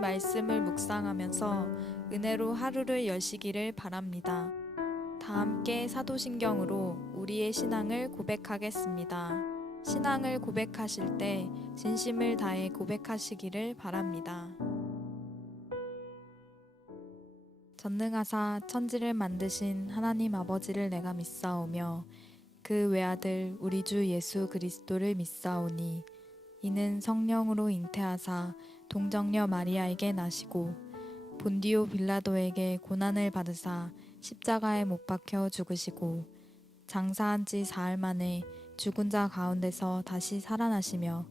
말씀을 묵상하면서 은혜로 하루를 여시기를 바랍니다. 다 함께 사도신경으로 우리의 신앙을 고백하겠습니다. 신앙을 고백하실 때 진심을 다해 고백하시기를 바랍니다. 전능하사 천지를 만드신 하나님 아버지를 내가 믿사오며 그 외아들 우리 주 예수 그리스도를 믿사오니 이는 성령으로 잉태하사 동정녀 마리아에게 나시고 본디오 빌라도에게 고난을 받으사 십자가에 못 박혀 죽으시고 장사한 지 사흘 만에 죽은 자 가운데서 다시 살아나시며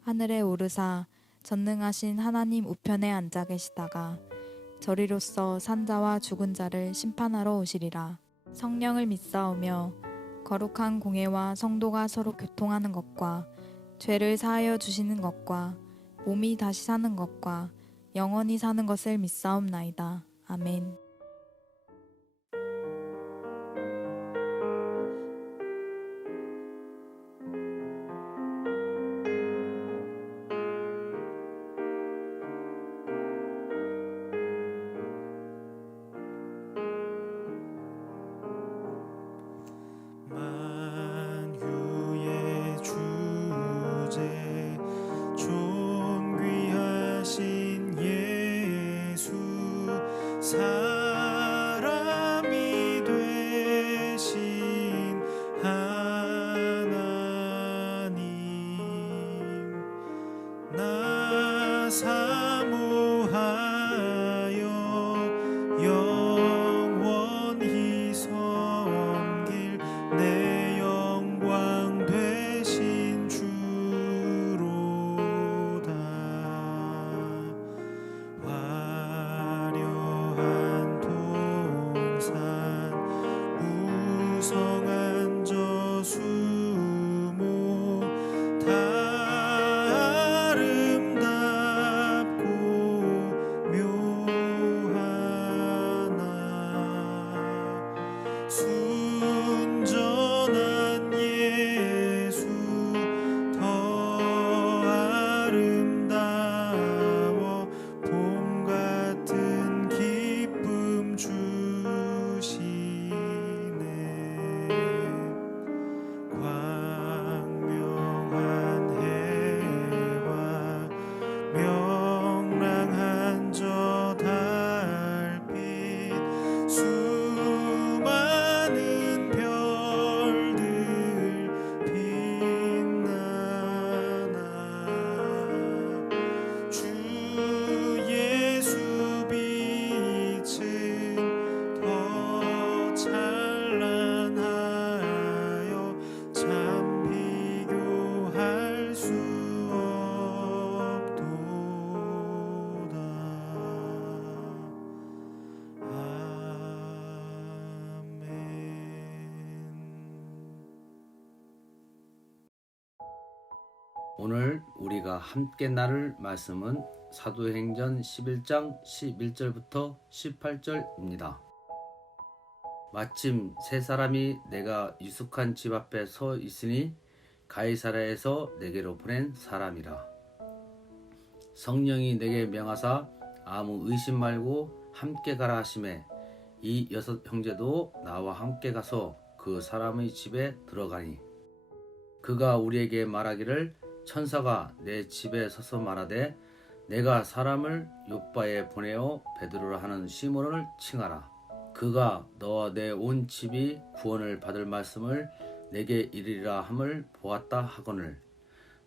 하늘에 오르사 전능하신 하나님 우편에 앉아 계시다가 저리로서 산자와 죽은 자를 심판하러 오시리라. 성령을 믿사오며 거룩한 공회와 성도가 서로 교통하는 것과 죄를 사하여 주시는 것과 몸이 다시 사는 것과 영원히 사는 것을 믿사옵나이다. 아멘. 만유의 주제 존귀하신 예수 사람이 되신 하나님 나 사모하여 영원히 섬길 내 영광 되신 주로다. 화려한 동산 무성한 저수목 다 아름답고 묘하나 순전한 예수 더 아름다워 봄 같은 기쁨 주시네. 광명한 해와 명랑한 저 달빛 수많은 별들 빛나나 주 예수 빛은 더 찬란하여 참 비교할 수 없도다. 오늘 우리가 함께 나눌 말씀은 사도행전 11장 11절부터 18절입니다. 마침 세 사람이 내가 유숙한 집 앞에 서 있으니 가이사랴에서 내게로 보낸 사람이라. 성령이 내게 명하사 아무 의심 말고 함께 가라 하시매 이 여섯 형제도 나와 함께 가서 그 사람의 집에 들어가니 그가 우리에게 말하기를 천사가 내 집에 서서 말하되 내가 사람을 요빠에 보내어 베드로라 하는 시몬을 칭하라. 그가 너와 내 온 집이 구원을 받을 말씀을 내게 이르리라 함을 보았다 하거늘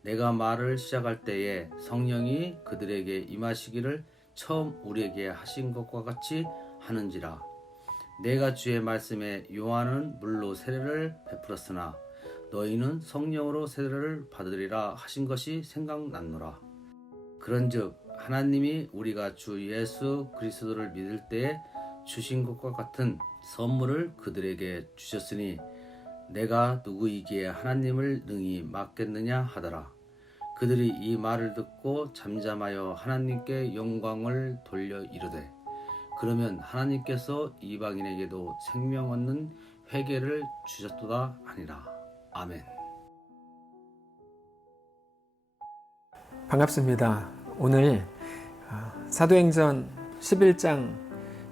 내가 말을 시작할 때에 성령이 그들에게 임하시기를 처음 우리에게 하신 것과 같이 하는지라. 내가 주의 말씀에 요한은 물로 세례를 베풀었으나 너희는 성령으로 세례를 받으리라 하신 것이 생각났노라. 그런즉 하나님이 우리가 주 예수 그리스도를 믿을 때에 주신 것과 같은 선물을 그들에게 주셨으니 내가 누구이기에 하나님을 능히 막겠느냐 하더라. 그들이 이 말을 듣고 잠잠하여 하나님께 영광을 돌려 이르되 그러면 하나님께서 이방인에게도 생명 얻는 회개를 주셨도다 하니라. 아멘. 반갑습니다. 오늘 사도행전 11장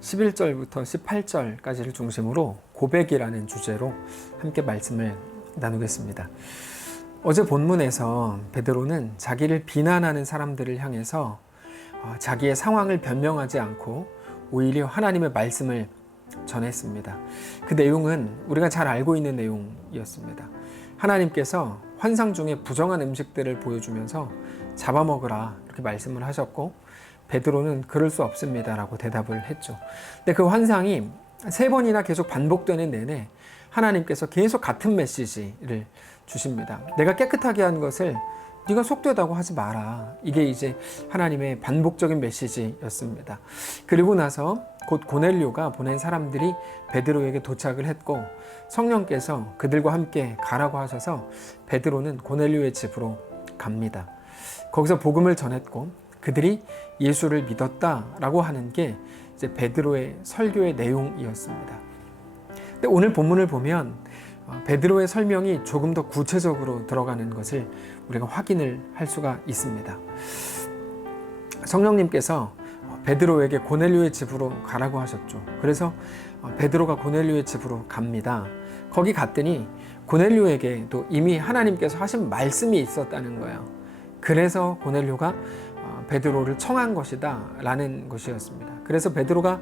11절부터 18절까지를 중심으로 고백이라는 주제로 함께 말씀을 나누겠습니다. 어제 본문에서 베드로는 자기를 비난하는 사람들을 향해서 자기의 상황을 변명하지 않고 오히려 하나님의 말씀을 전했습니다. 그 내용은 우리가 잘 알고 있는 내용이었습니다. 하나님께서 환상 중에 부정한 음식들을 보여주면서 잡아먹으라 이렇게 말씀을 하셨고, 베드로는 그럴 수 없습니다 라고 대답을 했죠. 근데 그 환상이 3번이나 계속 반복되는 내내 하나님께서 계속 같은 메시지를 주십니다. 내가 깨끗하게 한 것을 네가 속되다고 하지 마라. 이게 이제 하나님의 반복적인 메시지였습니다. 그리고 나서 곧 고넬료가 보낸 사람들이 베드로에게 도착을 했고, 성령께서 그들과 함께 가라고 하셔서 베드로는 고넬료의 집으로 갑니다. 거기서 복음을 전했고 그들이 예수를 믿었다라고 하는 게 이제 베드로의 설교의 내용이었습니다. 근데 오늘 본문을 보면 베드로의 설명이 조금 더 구체적으로 들어가는 것을 우리가 확인을 할 수가 있습니다. 성령님께서 베드로에게 고넬료의 집으로 가라고 하셨죠. 그래서 베드로가 고넬료의 집으로 갑니다. 거기 갔더니 고넬료에게도 이미 하나님께서 하신 말씀이 있었다는 거예요. 그래서 고넬료가 베드로를 청한 것이다 라는 것이었습니다. 그래서 베드로가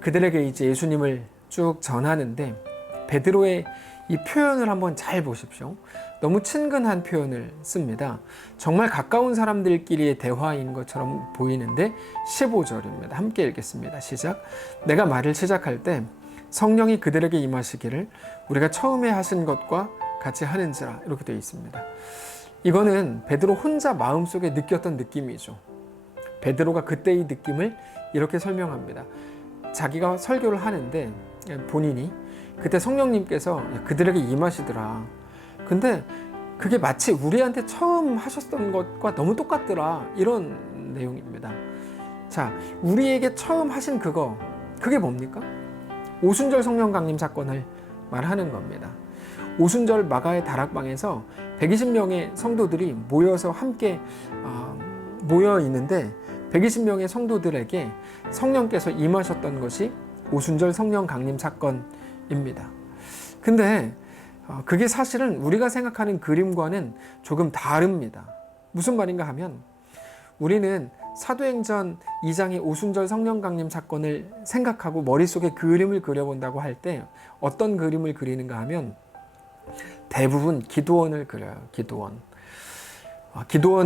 그들에게 이제 예수님을 쭉 전하는데, 베드로의 이 표현을 한번 잘 보십시오. 너무 친근한 표현을 씁니다. 정말 가까운 사람들끼리의 대화인 것처럼 보이는데 15절입니다. 함께 읽겠습니다. 시작. 내가 말을 시작할 때 성령이 그들에게 임하시기를 우리가 처음에 하신 것과 같이 하는지라, 이렇게 되어 있습니다. 이거는 베드로 혼자 마음속에 느꼈던 느낌이죠. 베드로가 그때의 느낌을 이렇게 설명합니다. 자기가 설교를 하는데 본인이 그때 성령님께서 그들에게 임하시더라. 근데 그게 마치 우리한테 처음 하셨던 것과 너무 똑같더라. 이런 내용입니다. 자, 우리에게 처음 하신 그게 뭡니까? 오순절 성령 강림 사건을 말하는 겁니다. 오순절 마가의 다락방에서 120명의 성도들이 모여서 함께 모여 있는데, 120명의 성도들에게 성령께서 임하셨던 것이 오순절 성령 강림 사건입니다. 근데 그게 사실은 우리가 생각하는 그림과는 조금 다릅니다. 무슨 말인가 하면, 우리는 사도행전 2장의 오순절 성령 강림 사건을 생각하고 머릿속에 그림을 그려본다고 할 때 어떤 그림을 그리는가 하면 대부분 기도원을 그려요. 기도원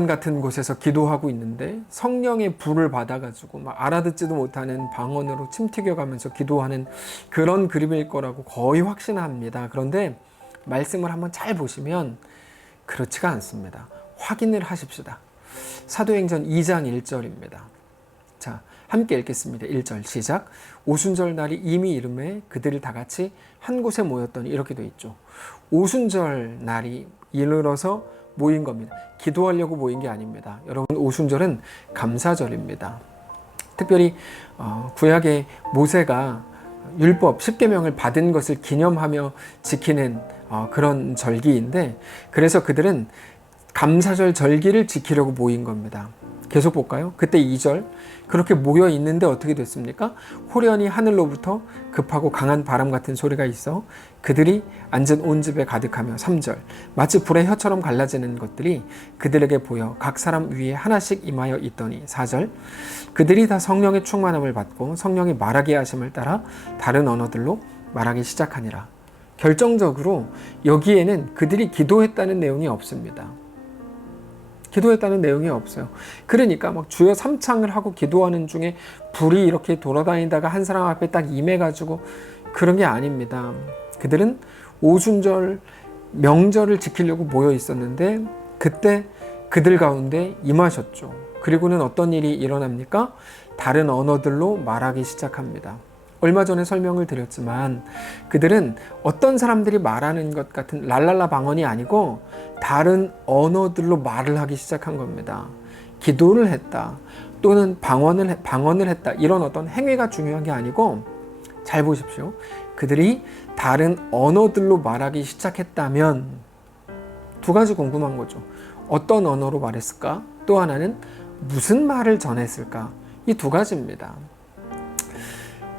같은 곳에서 기도하고 있는데 성령의 불을 받아가지고 막 알아듣지도 못하는 방언으로 침 튀겨가면서 기도하는 그런 그림일 거라고 거의 확신합니다. 그런데 말씀을 한번 잘 보시면 그렇지가 않습니다. 확인을 하십시다. 사도행전 2장 1절입니다. 자, 함께 읽겠습니다. 1절 시작. 오순절 날이 이미 이름에 그들이 다 같이 한 곳에 모였더니, 이렇게 되어 있죠. 오순절 날이 이르러서 모인 겁니다. 기도하려고 모인 게 아닙니다. 여러분, 오순절은 감사절입니다. 특별히 구약의 모세가 율법 10계명을 받은 것을 기념하며 지키는 그런 절기인데, 그래서 그들은 감사절 절기를 지키려고 모인 겁니다. 계속 볼까요? 그때 2절, 그렇게 모여 있는데 어떻게 됐습니까? 호련히 하늘로부터 급하고 강한 바람 같은 소리가 있어 그들이 앉은 온 집에 가득하며, 3절, 마치 불의 혀처럼 갈라지는 것들이 그들에게 보여 각 사람 위에 하나씩 임하여 있더니, 4절, 그들이 다 성령의 충만함을 받고 성령이 말하게 하심을 따라 다른 언어들로 말하기 시작하니라. 결정적으로 여기에는 그들이 기도했다는 내용이 없습니다. 기도했다는 내용이 없어요. 그러니까 막 주여 삼창을 하고 기도하는 중에 불이 이렇게 돌아다니다가 한 사람 앞에 딱 임해가지고 그런 게 아닙니다. 그들은 오순절 명절을 지키려고 모여 있었는데 그때 그들 가운데 임하셨죠. 그리고는 어떤 일이 일어납니까? 다른 언어들로 말하기 시작합니다. 얼마 전에 설명을 드렸지만 그들은 어떤 사람들이 말하는 것 같은 랄랄라 방언이 아니고 다른 언어들로 말을 하기 시작한 겁니다. 기도를 했다 또는 방언을 했다, 이런 어떤 행위가 중요한 게 아니고, 잘 보십시오. 그들이 다른 언어들로 말하기 시작했다면 두 가지 궁금한 거죠. 어떤 언어로 말했을까? 또 하나는 무슨 말을 전했을까? 이 두 가지입니다.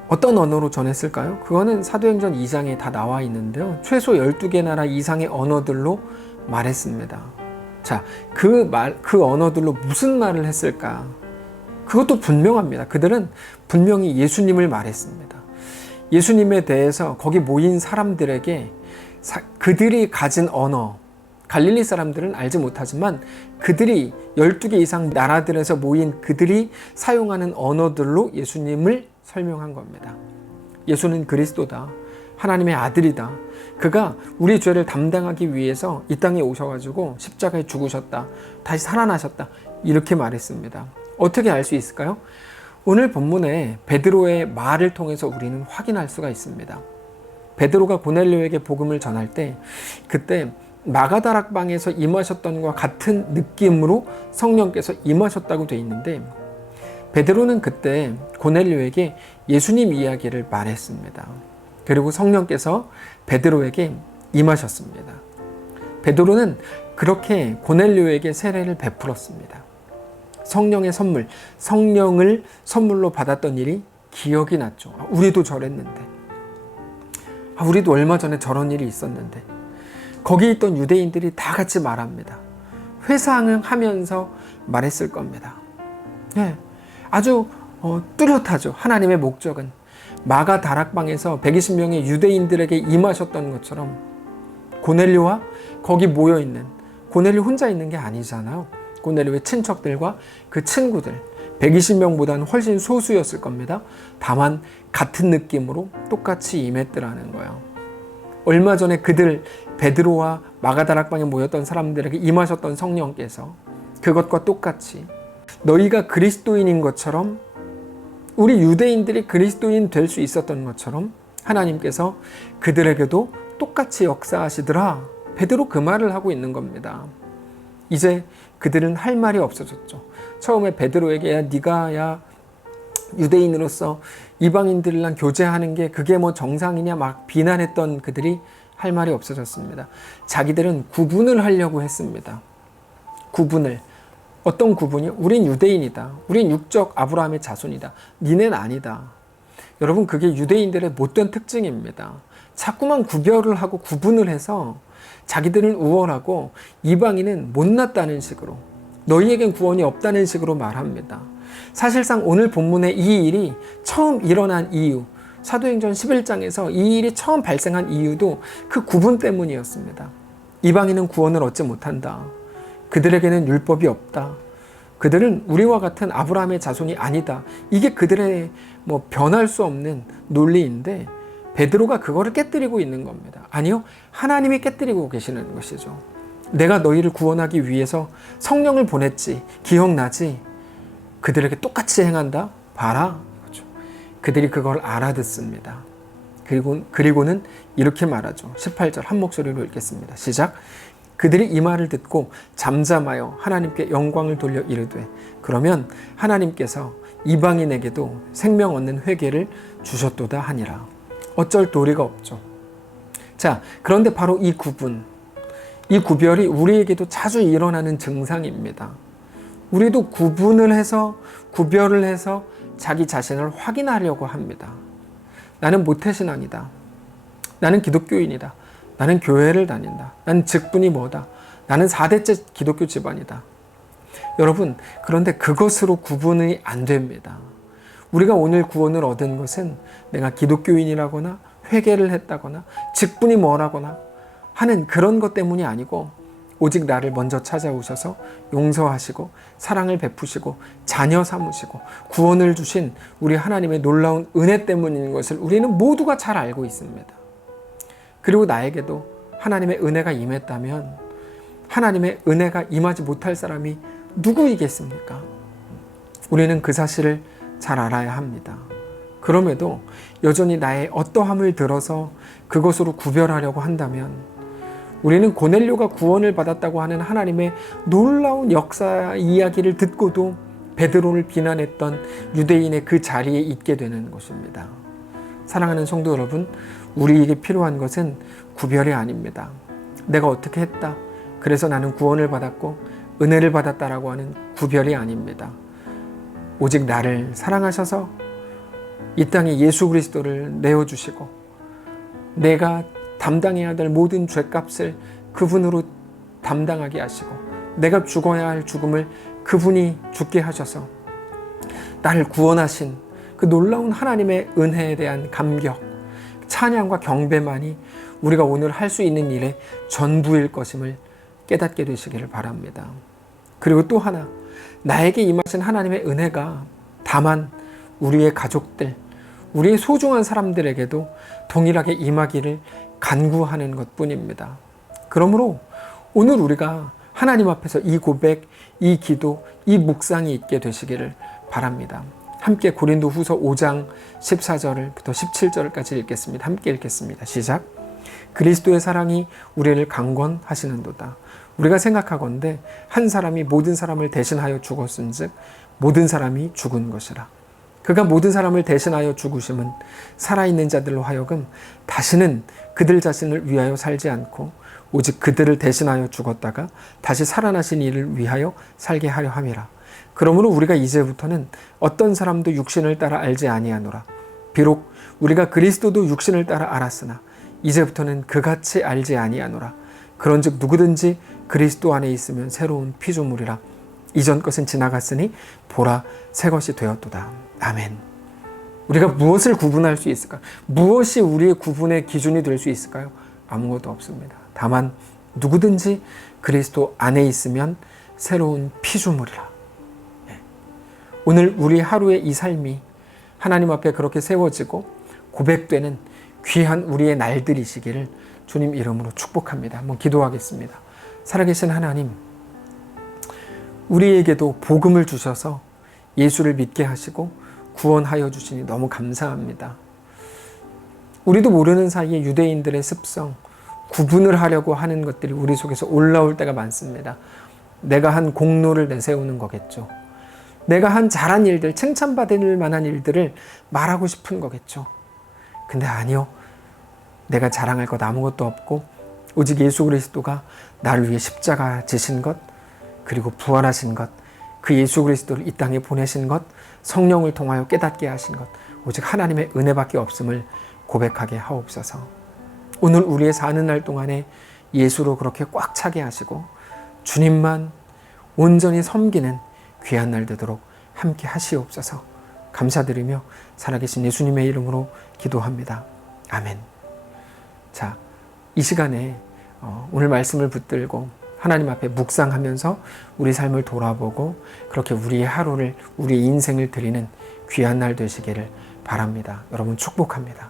어떤 언어로 전했을까요? 그거는 사도행전 2장에 다 나와 있는데요. 최소 12개 나라 이상의 언어들로 말했습니다. 자, 그 언어들로 무슨 말을 했을까? 그것도 분명합니다. 그들은 분명히 예수님을 말했습니다. 예수님에 대해서 거기 모인 사람들에게 그들이 가진 언어, 갈릴리 사람들은 알지 못하지만 그들이 12개 이상 나라들에서 모인 그들이 사용하는 언어들로 예수님을 설명한 겁니다. 예수는 그리스도다. 하나님의 아들이다. 그가 우리 죄를 담당하기 위해서 이 땅에 오셔가지고 십자가에 죽으셨다. 다시 살아나셨다. 이렇게 말했습니다. 어떻게 알 수 있을까요? 오늘 본문에 베드로의 말을 통해서 우리는 확인할 수가 있습니다. 베드로가 고넬료에게 복음을 전할 때 그때 마가다락방에서 임하셨던 것과 같은 느낌으로 성령께서 임하셨다고 되어 있는데 베드로는 그때 고넬료에게 예수님 이야기를 말했습니다. 그리고 성령께서 베드로에게 임하셨습니다. 베드로는 그렇게 고넬료에게 세례를 베풀었습니다. 성령의 선물, 성령을 선물로 받았던 일이 기억이 났죠. 우리도 저랬는데, 우리도 얼마 전에 저런 일이 있었는데, 거기 있던 유대인들이 다 같이 말합니다. 회상하면서 말했을 겁니다. 네, 아주 뚜렷하죠. 하나님의 목적은 마가 다락방에서 120명의 유대인들에게 임하셨던 것처럼 고넬료와 거기 모여있는, 고넬료 혼자 있는 게 아니잖아요. 고넬료의 친척들과 그 친구들 120명보다는 훨씬 소수였을 겁니다. 다만 같은 느낌으로 똑같이 임했더라는 거예요. 얼마 전에 그들 베드로와 마가다락방에 모였던 사람들에게 임하셨던 성령께서 그것과 똑같이 너희가 그리스도인인 것처럼, 우리 유대인들이 그리스도인 될 수 있었던 것처럼 하나님께서 그들에게도 똑같이 역사하시더라. 베드로 그 말을 하고 있는 겁니다. 이제 그들은 할 말이 없어졌죠. 처음에 베드로에게 네가 유대인으로서 이방인들이랑 교제하는 게 그게 뭐 정상이냐 막 비난했던 그들이 할 말이 없어졌습니다. 자기들은 구분을 하려고 했습니다. 구분을. 어떤 구분이? 우린 유대인이다. 우린 육적 아브라함의 자손이다. 니넨 아니다. 여러분, 그게 유대인들의 못된 특징입니다. 자꾸만 구별을 하고 구분을 해서 자기들은 우월하고 이방인은 못났다는 식으로, 너희에겐 구원이 없다는 식으로 말합니다. 사실상 오늘 본문의 이 일이 처음 일어난 이유, 사도행전 11장에서 이 일이 처음 발생한 이유도 그 구분 때문이었습니다. 이방인은 구원을 얻지 못한다. 그들에게는 율법이 없다. 그들은 우리와 같은 아브라함의 자손이 아니다. 이게 그들의 변할 수 없는 논리인데 베드로가 그거를 깨뜨리고 있는 겁니다. 아니요, 하나님이 깨뜨리고 계시는 것이죠. 내가 너희를 구원하기 위해서 성령을 보냈지. 기억나지? 그들에게 똑같이 행한다? 봐라. 그렇죠. 그들이 그걸 알아듣습니다. 그리고는 이렇게 말하죠. 18절 한 목소리로 읽겠습니다. 시작. 그들이 이 말을 듣고 잠잠하여 하나님께 영광을 돌려 이르되 그러면 하나님께서 이방인에게도 생명 얻는 회개를 주셨도다 하니라. 어쩔 도리가 없죠. 자, 그런데 바로 이 구별이 우리에게도 자주 일어나는 증상입니다. 우리도 구별을 해서 자기 자신을 확인하려고 합니다. 나는 모태신앙이다. 나는 기독교인이다. 나는 교회를 다닌다. 나는 직분이 뭐다. 나는 4대째 기독교 집안이다. 여러분, 그런데 그것으로 구분이 안 됩니다. 우리가 오늘 구원을 얻은 것은 내가 기독교인이라거나 회개를 했다거나 직분이 뭐라거나 하는 그런 것 때문이 아니고 오직 나를 먼저 찾아오셔서 용서하시고 사랑을 베푸시고 자녀 삼으시고 구원을 주신 우리 하나님의 놀라운 은혜 때문인 것을 우리는 모두가 잘 알고 있습니다. 그리고 나에게도 하나님의 은혜가 임했다면 하나님의 은혜가 임하지 못할 사람이 누구이겠습니까? 우리는 그 사실을 잘 알아야 합니다. 그럼에도 여전히 나의 어떠함을 들어서 그것으로 구별하려고 한다면 우리는 고넬료가 구원을 받았다고 하는 하나님의 놀라운 역사 이야기를 듣고도 베드로를 비난했던 유대인의 그 자리에 있게 되는 것입니다. 사랑하는 성도 여러분, 우리에게 필요한 것은 구별이 아닙니다. 내가 어떻게 했다, 그래서 나는 구원을 받았고 은혜를 받았다라고 하는 구별이 아닙니다. 오직 나를 사랑하셔서 이 땅에 예수 그리스도를 내어주시고 내가 담당해야 될 모든 죄값을 그분으로 담당하게 하시고 내가 죽어야 할 죽음을 그분이 죽게 하셔서 나를 구원하신 그 놀라운 하나님의 은혜에 대한 감격, 찬양과 경배만이 우리가 오늘 할 수 있는 일의 전부일 것임을 깨닫게 되시기를 바랍니다. 그리고 또 하나, 나에게 임하신 하나님의 은혜가 다만 우리의 가족들, 우리의 소중한 사람들에게도 동일하게 임하기를 간구하는 것뿐입니다. 그러므로 오늘 우리가 하나님 앞에서 이 고백, 이 기도, 이 묵상이 있게 되시기를 바랍니다. 함께 고린도후서 5장 14절부터 17절까지 읽겠습니다. 함께 읽겠습니다. 시작. 그리스도의 사랑이 우리를 강권하시는도다. 우리가 생각하건대 한 사람이 모든 사람을 대신하여 죽었은즉 모든 사람이 죽은 것이라. 그가 모든 사람을 대신하여 죽으심은 살아있는 자들로 하여금 다시는 그들 자신을 위하여 살지 않고 오직 그들을 대신하여 죽었다가 다시 살아나신 이를 위하여 살게 하려 함이라. 그러므로 우리가 이제부터는 어떤 사람도 육신을 따라 알지 아니하노라. 비록 우리가 그리스도도 육신을 따라 알았으나 이제부터는 그같이 알지 아니하노라. 그런즉 누구든지 그리스도 안에 있으면 새로운 피조물이라. 이전 것은 지나갔으니 보라 새 것이 되었도다. 아멘. 우리가 무엇을 구분할 수 있을까? 무엇이 우리의 구분의 기준이 될 수 있을까요? 아무것도 없습니다. 다만 누구든지 그리스도 안에 있으면 새로운 피조물이라. 오늘 우리 하루의 이 삶이 하나님 앞에 그렇게 세워지고 고백되는 귀한 우리의 날들이시기를 주님 이름으로 축복합니다. 한번 기도하겠습니다. 살아계신 하나님, 우리에게도 복음을 주셔서 예수를 믿게 하시고 구원하여 주시니 너무 감사합니다. 우리도 모르는 사이에 유대인들의 습성, 구분을 하려고 하는 것들이 우리 속에서 올라올 때가 많습니다. 내가 한 공로를 내세우는 거겠죠. 내가 한 잘한 일들, 칭찬받을 만한 일들을 말하고 싶은 거겠죠. 근데 아니요. 내가 자랑할 것 아무것도 없고 오직 예수 그리스도가 나를 위해 십자가 지신 것, 그리고 부활하신 것, 그 예수 그리스도를 이 땅에 보내신 것, 성령을 통하여 깨닫게 하신 것, 오직 하나님의 은혜밖에 없음을 고백하게 하옵소서. 오늘 우리의 사는 날 동안에 예수로 그렇게 꽉 차게 하시고 주님만 온전히 섬기는 귀한 날 되도록 함께 하시옵소서. 감사드리며 살아계신 예수님의 이름으로 기도합니다. 아멘. 자, 이 시간에 오늘 말씀을 붙들고 하나님 앞에 묵상하면서 우리 삶을 돌아보고 그렇게 우리의 하루를, 우리의 인생을 드리는 귀한 날 되시기를 바랍니다. 여러분 축복합니다.